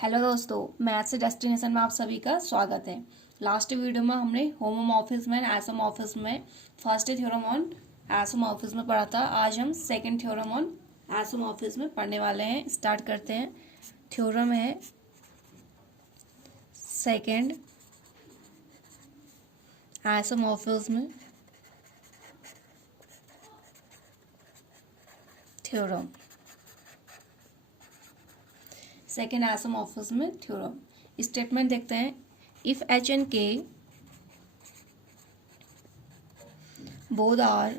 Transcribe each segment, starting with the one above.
Hello दोस्तों, math से destination में आप सभी का स्वागत है। लास्ट वीडियो में हमने होमोमॉर्फिज्म एंड आइसोमॉर्फिज्म में फर्स्ट थ्योरम ऑन आइसोमॉर्फिज्म में पढ़ा था। आज हम सेकंड थ्योरम ऑन आइसोमॉर्फिज्म में पढ़ने वाले हैं। स्टार्ट करते हैं। थ्योरम है second isomorphism theorem. Second isomorphism theorem statement देखते हैं। If H and K both are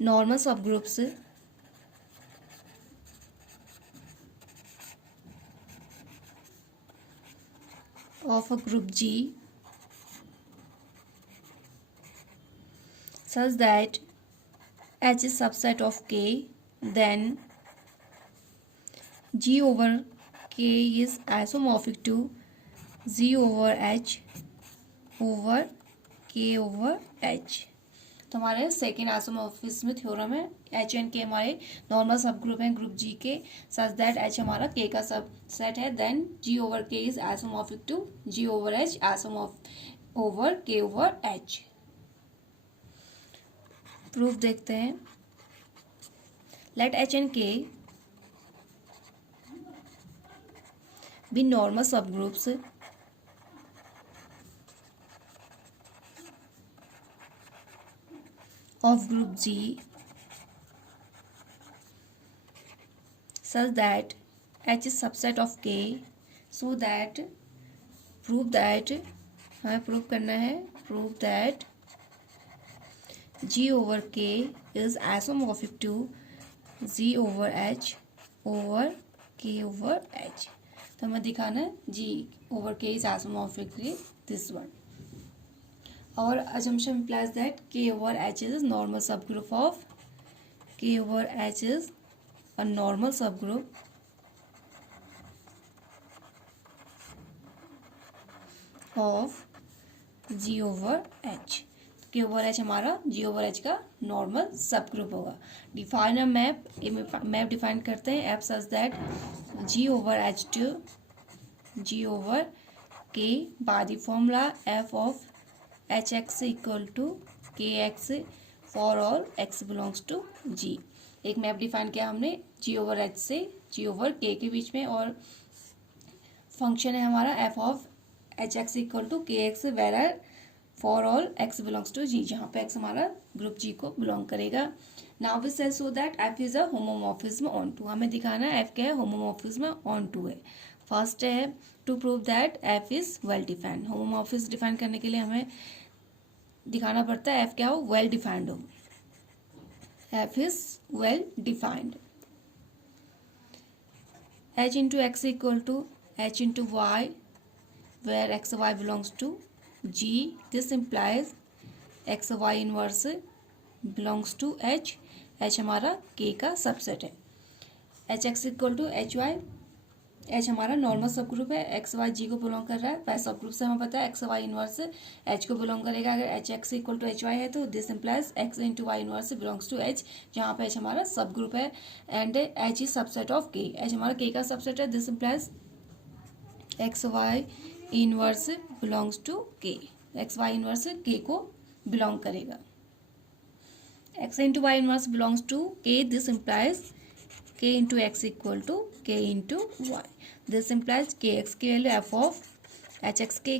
normal subgroups of a group G such that H is subset of K, then G over K is isomorphic to Z over H over K over H। तो हमारे second isomorphism theorem है। H and के हमारे normal sub group हैं group जी के, such that H हमारा K का subset है, then G over K is isomorphic to G over H isomorph over K over H. Proof देखते हैं। Let H and K be normal subgroups of group G such that H is subset of K, so that prove that हमें prove करना है, prove that G over K is isomorphic to Z over H over K over H। तो हमें दिखाना है G over K is isomorphic to this one। Our assumption implies that K over H is a normal subgroup of K over H is a normal subgroup of G over H। K over H हमारा G over H का normal subgroup होगा। Define a map, map define करते हैं। F such that G over H to G over K by the formula F of H x equal to K X for all X belongs to G. एक map define किया हमने जी over H से जी over के बीच में, और function है हमारा F of H x equal to K X where are for all X belongs to G, जहाँ पे एक्स हमारा ग्रुप जी को बिलोंग करेगा। Now we say so that F is a homomorphism onto. हमें दिखाना है एफ क्या है, होमोमॉर्फिज्म ऑन टू है। फर्स्ट है to prove that F is well defined. Homomorphism define करने के लिए हमें दिखाना पड़ता है एफ क्या हो, वेल डिफाइंड हो। F is well defined. H into x equal to H into y where x Y belongs to G. This implies x y inverse belongs to H. H हमारा के का subset है। H x equal to H y, H हमारा normal sub group है, x y G को belong कर रहा है। वैसे सब ग्रुप से हमें पता है एक्स वाई इनवर्स एच को बिलोंग करेगा। अगर H x equal to H y है तो this implies x into y inverse belongs to H, जहाँ पे एच हमारा सब ग्रुप है and H is subset of K. H हमारा के का सबसेट है। This implies x y inverse belongs to K. X y inverse K को belong करेगा। X into y inverse belongs to K. This implies k into x equal to k into y. This implies kx की value f of hx के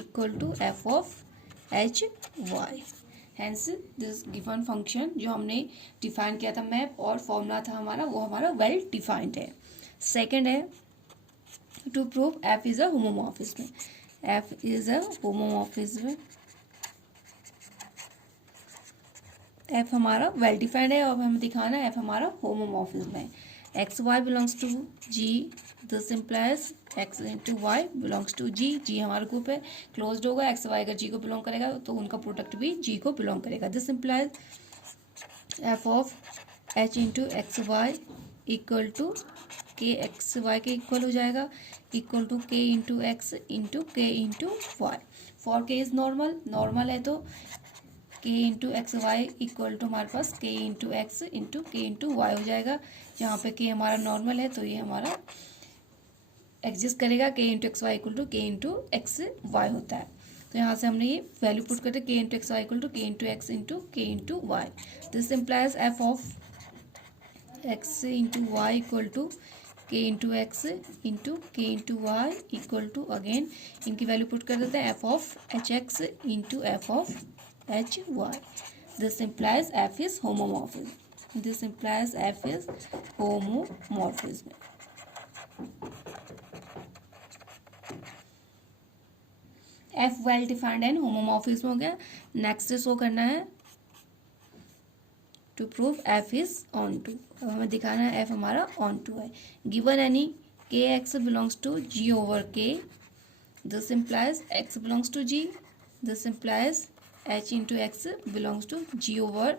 equal to f of hy. Hence this given function जो हमने define किया था map और formula था हमारा, वो हमारा वेल डिफाइंड है। सेकेंड है to prove f is a homomorphism. f is a homomorphism. F हमारा वेल डिफाइंड है और हमें दिखाना है एफ हमारा होमोमॉर्फिज्म है। X Y belongs to G, this implies x into Y belongs to G. G हमारा ग्रुप है, क्लोज्ड होगा। एक्स वाई अगर जी को बिलोंग करेगा तो उनका प्रोडक्ट भी जी को बिलोंग करेगा। This implies F of H into x y equal to K x y K equal हो जाएगा, equal to K into x into K into y. For K is normal, normal है तो K into x y equal to हमारे पास K into x into K into y हो जाएगा, जहाँ पे के हमारा नॉर्मल है तो ये हमारा एग्जिस्ट करेगा। K into x y equal to K into x y होता है। तो यहाँ से हमने ये वैल्यू पुट करते K into x y equal to K into x into K into y. This implies F of x into y equal to K into x into K into y equal to, again इनकी value put कर देते हैं, F of H x into F of H y. This implies F is homomorphism. This implies F is homomorphism. F well defined and homomorphism हो गया। Next show करना है to prove F is onto. अब हमें दिखाना है F हमारा onto है। Given any K X belongs to G over K, this implies X belongs to G. This implies H into x belongs to G over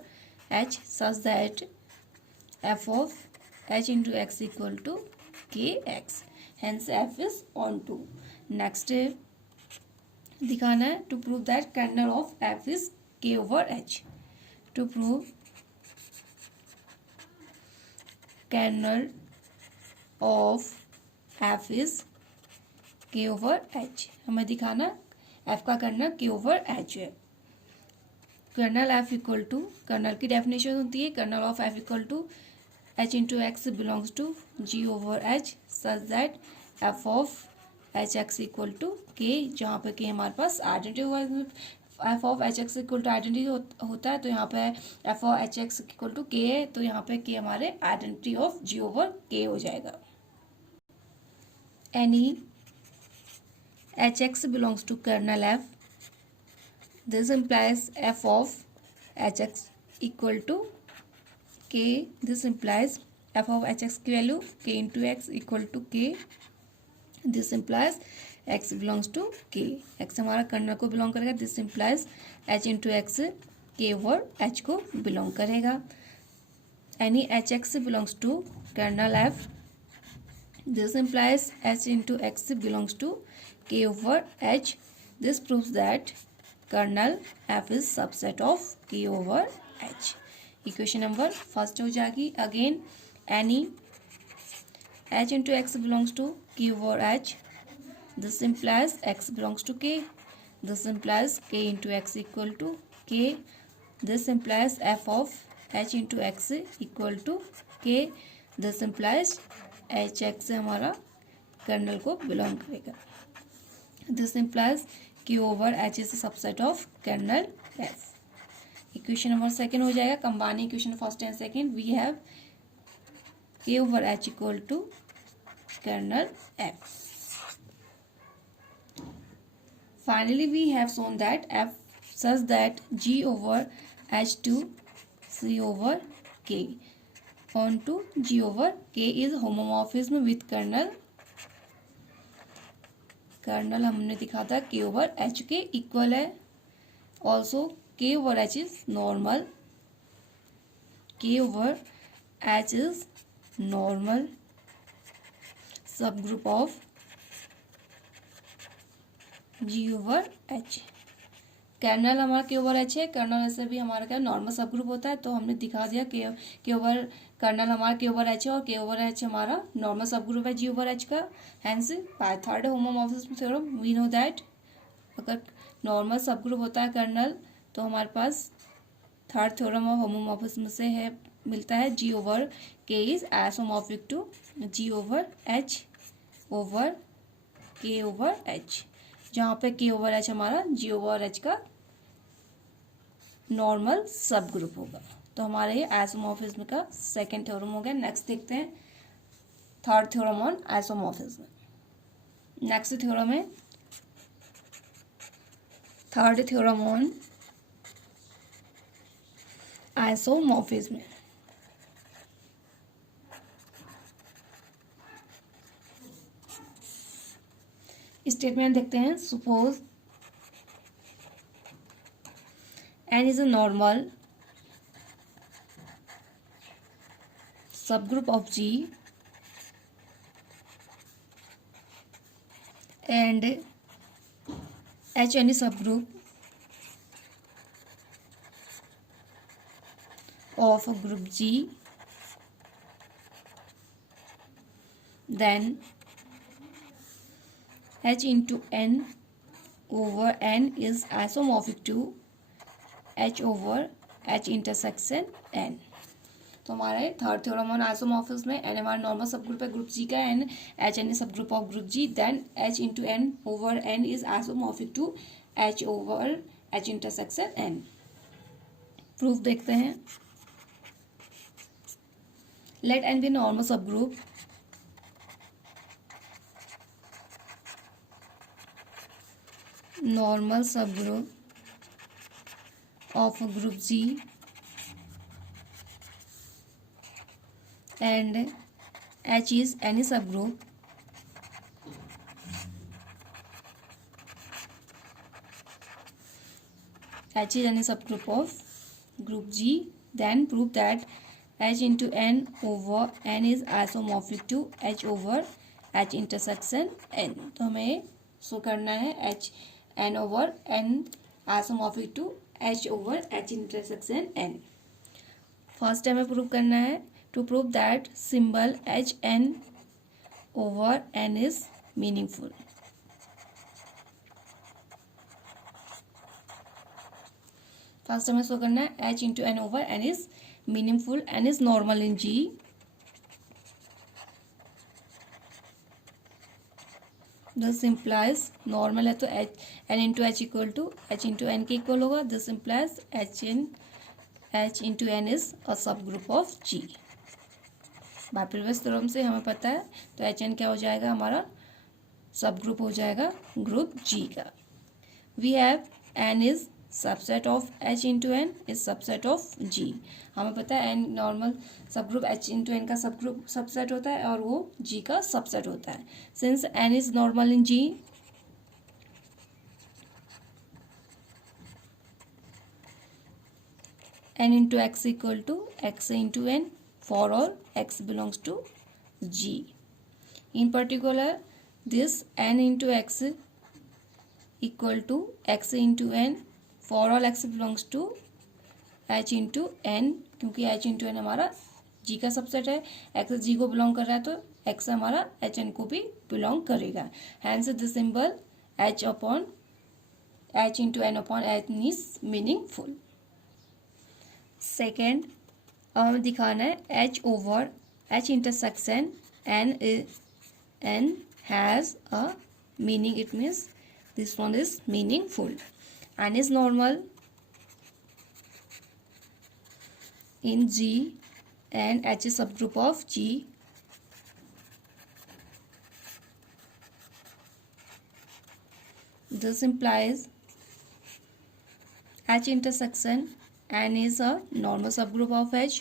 H such that F of H into x equal to K X, hence F is onto. Next दिखाना है to prove that kernel of F is K over H. To prove kernel of F is K over H, हमें दिखाना F का kernel K over H है। Kernel F equal to, kernel की definition होती है kernel of F equal to H into x belongs to G over H such that F of H x equal to K, जहाँ पे K हमारे पास identity हुआ, F of H x equal to identity होता है, तो यहाँ पे F of H x equal to के है, तो यहाँ पे के हमारे identity of ji over K हो जाएगा। Any H X belongs to kernel F, this implies F of H x equal to K. This implies F of H X की value K into x equal to K. This implies X belongs to K, X हमारा kernel को belong करेगा। This implies H into X K over H को belong करेगा। Any H X belongs to kernel F, this implies H into x belongs to K over H. This proves that kernel F is subset of K over H. Equation number first हो जाएगी। Again any h into x belongs to k over h, this implies x belongs to k, this implies k into x equal to k, this implies f of h into x equal to k, this implies h x हमारा kernel को belong करेगा। this implies k over h is a subset of kernel f। Equation number second हो जाएगा। Combining equation first and second, we have k over h equal to kernel f. Finally, we have shown that f such that g over h to c over k onto g over k is homomorphism with kernel। Kernel हमने दिखा था k over h के equal है। Also k over h is normal, k over h is normal subgroup of g over h। Kernel हमारा K over H है, colonel ऐसे भी हमारा क्या नॉर्मल सब ग्रुप होता है, तो हमने दिखा दिया के ओवर कर्नल हमारा के ओवर एच है और के ओवर एच हमारा नॉर्मल सब ग्रुप है जी ओवर एच का। Hence by third homomorphism theorem we know that अगर नॉर्मल सब ग्रुप होता है कर्नल, तो हमारे पास थर्ड थ्योरम ऑफ होमोमॉर्फिज्म से है मिलता है G over K is isomorphic to G over H over K over H, जहाँ पे के ओवर एच हमारा जी ओवर एच का नॉर्मल सब ग्रुप होगा। तो हमारे ये आइसोमॉर्फिज्म का सेकेंड थ्योरम हो गया। नेक्स्ट देखते हैं third theorem on isomorphism. Next theorem है third theorem on isomorphism. Statement देखते हैं। Suppose n is a normal subgroup of G and H any subgroup of group G, then H into N over N is isomorphic to H over H intersection N. तो हमारे third theorem on isomorphism में N हमारा normal sub group है group G का, and H N sub group of group G, then H into N over N is isomorphic to H over H intersection N. Proof देखते हैं. Let N be normal sub group of group G and H is any subgroup of group G, then prove that H into N over N is isomorphic to H over H intersection N. तो हमें शो करना है H N over N isomorphic to H over H intersection N. First हमें prove करना है to prove that symbol H N over N is meaningful. फर्स्ट हमें शो करना है H into N over N is meaningful, N is normal in G. This implies normal है तो N into H equal to H into N के equal होगा. This implies H into N is a सब group of G. By previous theorem से हमें पता है तो H N क्या हो जाएगा, हमारा सब ग्रुप हो जाएगा ग्रुप G का. We have N is subset of H into N is subset of G. हमें पता है N normal sub group H into N का सब ग्रुप सबसेट होता है और वो G का सबसेट होता है. Since N is normal in G, N into x equal to x into N for all x belongs to G. In particular this N into x equal to x into N for all x belongs to H into N, क्योंकि H into N हमारा G का subset है. x G को belong कर रहा है तो x हमारा H N को भी बिलोंग करेगा. Hence this symbol H upon H into N upon N is meaningful. Second, अब हमें दिखाना है H over H intersection N has a meaning. It means this one is meaningful. N is normal in G and H is subgroup of G. This implies H intersection N is a normal subgroup of H.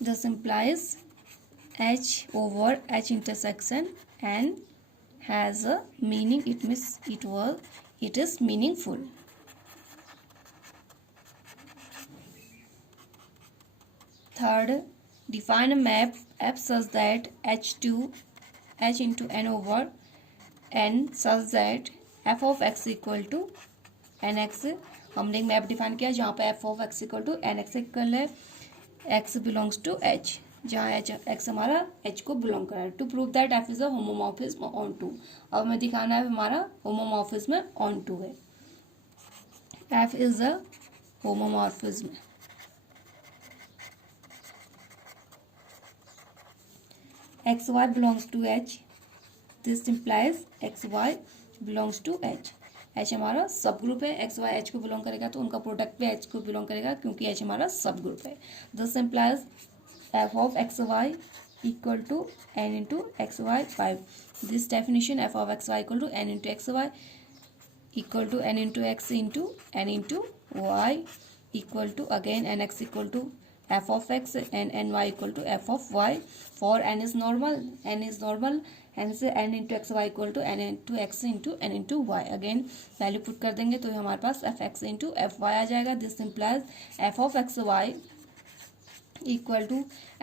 This implies H over H intersection N has a meaning. It means it is meaningful. Third, define a map F such that H into N over N such that F of x equal to nx. हमने एक map define किया जहाँ पे F of x equal to nx equal है x belongs to H, जहाँ x हमारा H को belong कर रहा है. To prove that F is a homomorphism onto. अब हमें दिखाना है हमारा होमोमॉर्फिज्म ऑन टू है. F is a homomorphism. X Y belongs to H. This implies x Y belongs to H. H हमारा सब ग्रुप है, एक्स वाई H को बिलोंग करेगा तो उनका प्रोडक्ट भी H को बिलोंग करेगा क्योंकि H हमारा सब ग्रुप है. This implies f of x y equal to n into x y 5. This definition f of x y equal to n into x y equal to n into x into n into y equal to again nx equal to f of x and ny equal to f of y. For n is normal, hence n into x y equal to n into x into n into y. Again value put कर देंगे तो हमारे पास f x into f y आ जाएगा. This implies f of x y equal to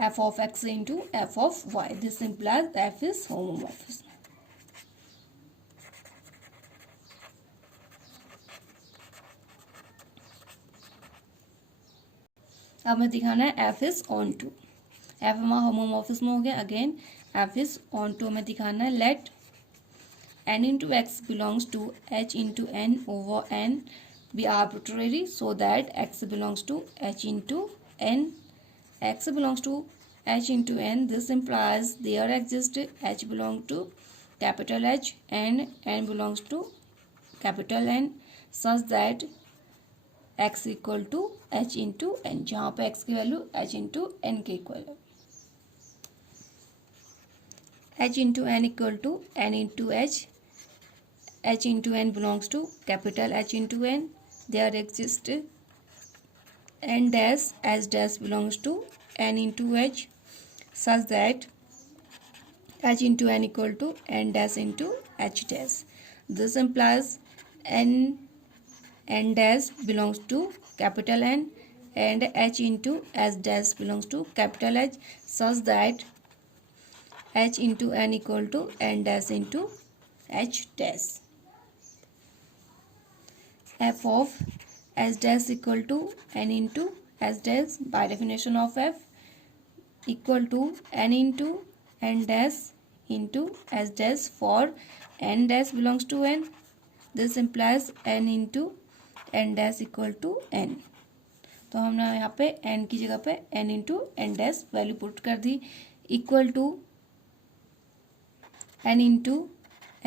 f of x into f of y. This implies f is homomorphism. अब हमें दिखाना है F is onto. F हमारा होमोमॉर्फिज्म में हो गया। Again F is onto हमें दिखाना है let n into x belongs to h into n over n be arbitrary so that x belongs to h into n. X belongs to h into n. This implies there exists h belong to capital H and n belongs to capital N such that x equal to h into n, जहाँ पे x की value h into n के equal है। h into n equal to n into h. h into n belongs to capital H into n. There exists n dash h dash belongs to n into h such that h into n equal to n dash into h dash. This implies n dash belongs to capital N and h into h dash belongs to capital H such that h into n equal to n dash into h dash. F of h dash equal to n into h dash by definition of f equal to n into n dash into h dash for n dash belongs to n. This implies n into n dash equal to n. तो हमने यहाँ पे n की जगह पे n into n dash value put कर दी equal to n into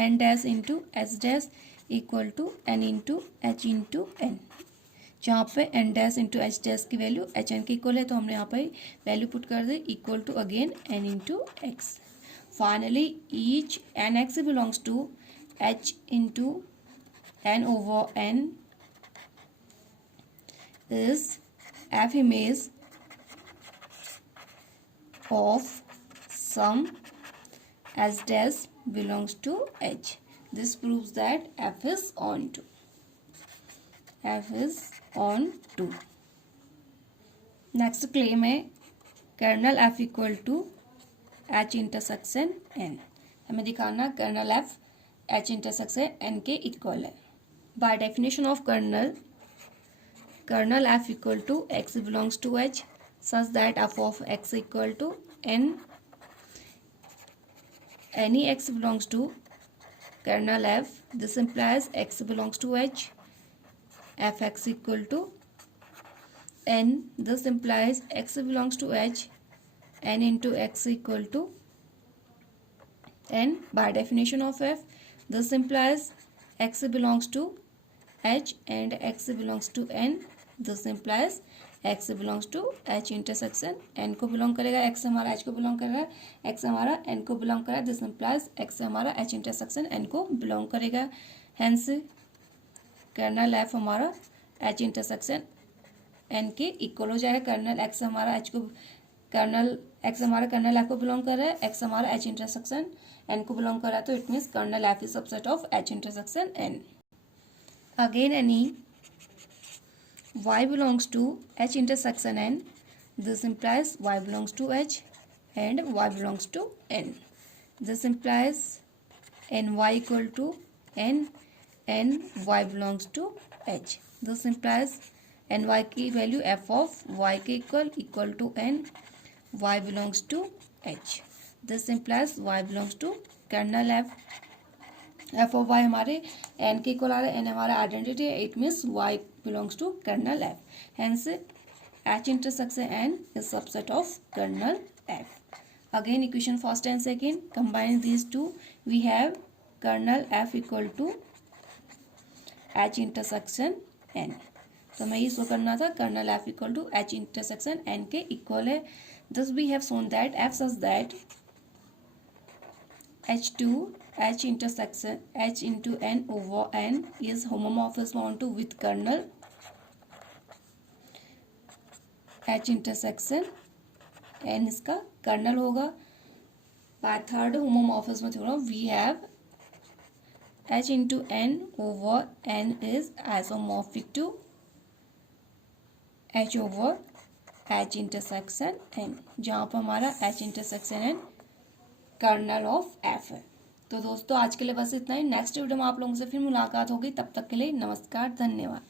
n dash into h dash equal to n into h into n, जहाँ पे n dash into h dash की वैल्यू h n के equal है। तो हमने यहाँ पे वैल्यू पुट कर दी equal to again n into x. Finally each n x belongs to h into n over n is f image of some h dash belongs to h. This proves that f is on to. f is on to. Next claim है kernel f equal to h intersection n. हमें दिखाना kernel f h intersection n के equal है. By definition of kernel f equal to x belongs to h such that f of x equal to n. Any x belongs to kernel f. This implies x belongs to h. f x equal to n. This implies x belongs to h. n into x equal to n. By definition of f, this implies x belongs to h and x belongs to n. This implies x belongs to h intersection n को belong करेगा, x हमारा h को belong कर रहा है, x हमारा n को belong कर रहा है. दिस implies x हमारा h intersection n को बिलोंग करेगा. Hence कर्नल f हमारा h intersection n के इक्वल हो जाएगा. कर्नल x हमारा h को कर्नल x हमारा कर्नल f को बिलोंग कर रहा है, x हमारा h intersection n को बिलोंग कर रहा है. तो it means kernel f is subset of h intersection n. Again any y belongs to h intersection n. This implies y belongs to h and y belongs to n. This implies ny equal to n and y belongs to h. This implies ny की value f of y के equal to n, y belongs to h. This implies y belongs to kernel f. f of y हमारे n के equal आ रहा है, n हमारा identity है. It means y belongs to kernel f. Hence h intersection n is subset of kernel f. Again equation first and second, combine these two, we have kernel f equal to h intersection n. तो हमें ये show करना था kernel f equal to h intersection n के equal है. Thus we have shown that f such that h2 h intersection h into n over n is homomorphism onto with kernel h intersection n इसका kernel होगा. By third homomorphism theorem we have h into n over n is isomorphic to h over h intersection n, जहाँ पर हमारा h intersection n kernel of f है. तो दोस्तों आज के लिए बस इतना ही. नेक्स्ट वीडियो में आप लोगों से फिर मुलाकात होगी. तब तक के लिए नमस्कार, धन्यवाद.